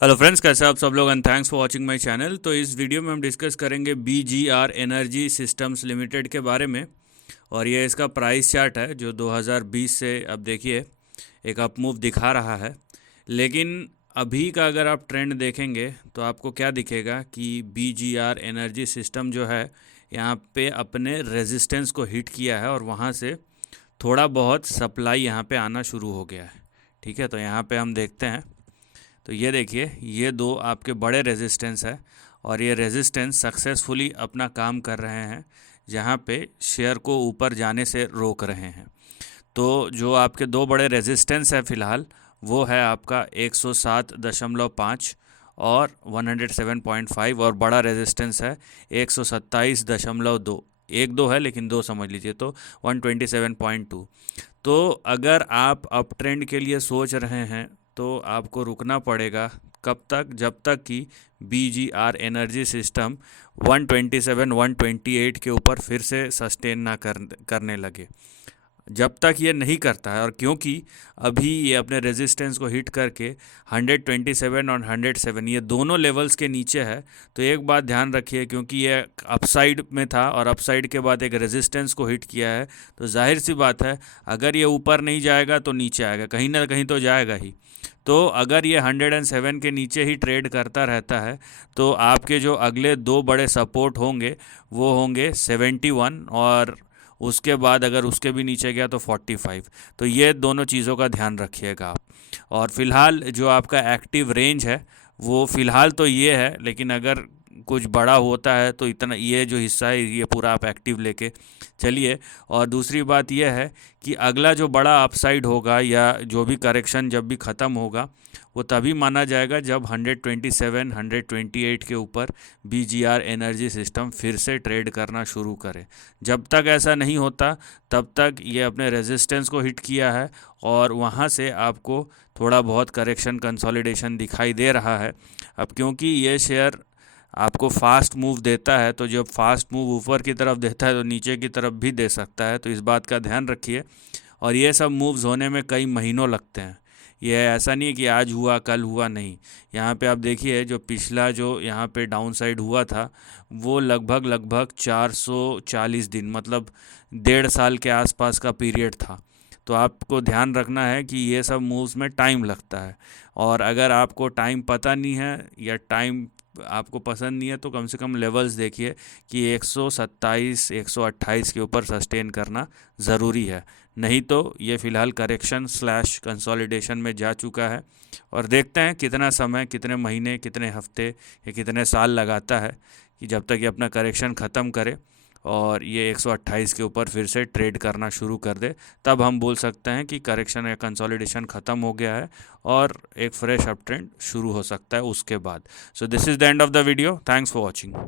Hello friends, कैसे आप सब लोग and thanks for watching my channel. तो इस वीडियो में हम डिस्कस करेंगे BGR एनर्जी सिस्टम्स लिमिटेड के बारे में। और ये इसका प्राइस चार्ट है जो 2020 से अब देखिए एक अप मूव दिखा रहा है। लेकिन अभी का अगर आप ट्रेंड देखेंगे तो आपको क्या दिखेगा कि BGR एनर्जी सिस्टम जो है यहाँ पे अपने रेजिस्टेंस को हिट किया है और वहाँ से थोड़ा बहुत सप्लाई यहाँ पे आना शुरू हो गया है। ठीक है, तो यहाँ पे हम देखते हैं। तो ये देखिए, ये दो आपके बड़े रेजिस्टेंस है और ये रेजिस्टेंस सक्सेसफुली अपना काम कर रहे हैं, जहाँ पे शेयर को ऊपर जाने से रोक रहे हैं। तो जो आपके दो बड़े रेजिस्टेंस है फ़िलहाल, वो है आपका 107.5 और 107.5, और बड़ा रेजिस्टेंस है 127.2। एक दो है लेकिन दो समझ लीजिए, तो 127.2। तो अगर आप अप ट्रेंड के लिए सोच रहे हैं तो आपको रुकना पड़ेगा। कब तक? जब तक कि BGR एनर्जी सिस्टम 127 128 के ऊपर फिर से सस्टेन ना करने लगे। जब तक ये नहीं करता है, और क्योंकि अभी ये अपने रेजिस्टेंस को हिट करके 127 और 107 ये दोनों लेवल्स के नीचे है, तो एक बात ध्यान रखिए, क्योंकि ये अपसाइड में था और अपसाइड के बाद एक रेजिस्टेंस को हिट किया है, तो जाहिर सी बात है अगर ये ऊपर नहीं जाएगा तो नीचे आएगा, कहीं ना कहीं तो जाएगा ही। तो अगर ये 107 के नीचे ही ट्रेड करता रहता है तो आपके जो अगले दो बड़े सपोर्ट होंगे वो होंगे 71, और उसके बाद अगर उसके भी नीचे गया तो 45। तो ये दोनों चीज़ों का ध्यान रखिएगा आप। और फिलहाल जो आपका एक्टिव रेंज है वो फ़िलहाल तो ये है, लेकिन अगर कुछ बड़ा होता है तो इतना ये जो हिस्सा है ये पूरा आप एक्टिव लेके चलिए। और दूसरी बात यह है कि अगला जो बड़ा अपसाइड होगा या जो भी करेक्शन जब भी ख़त्म होगा वो तभी माना जाएगा जब 127 128 के ऊपर BGR एनर्जी सिस्टम फिर से ट्रेड करना शुरू करे। जब तक ऐसा नहीं होता तब तक ये अपने रेजिस्टेंस को हिट किया है और वहाँ से आपको थोड़ा बहुत करेक्शन कंसोलिडेशन दिखाई दे रहा है। अब क्योंकि ये शेयर आपको फास्ट मूव देता है, तो जब फास्ट मूव ऊपर की तरफ देता है तो नीचे की तरफ भी दे सकता है, तो इस बात का ध्यान रखिए। और ये सब मूव्स होने में कई महीनों लगते हैं। ये ऐसा नहीं है कि आज हुआ कल हुआ, नहीं। यहाँ पे आप देखिए, जो पिछला जो यहाँ पे डाउन साइड हुआ था वो लगभग 440 दिन, मतलब 1.5 साल के आसपास का पीरियड था। तो आपको ध्यान रखना है कि ये सब मूव्स में टाइम लगता है, और अगर आपको टाइम पता नहीं है या टाइम आपको पसंद नहीं है तो कम से कम लेवल्स देखिए कि 127 128 के ऊपर सस्टेन करना ज़रूरी है। नहीं तो ये फ़िलहाल करेक्शन स्लैश कंसोलिडेशन में जा चुका है, और देखते हैं कितना समय, कितने महीने, कितने हफ्ते या कितने साल लगाता है कि जब तक ये अपना करेक्शन ख़त्म करे और ये 128 के ऊपर फिर से ट्रेड करना शुरू कर दे। तब हम बोल सकते हैं कि करेक्शन या कंसोलिडेशन ख़त्म हो गया है और एक फ्रेश अप ट्रेंड शुरू हो सकता है उसके बाद। So this is the end of the video. Thanks for watching.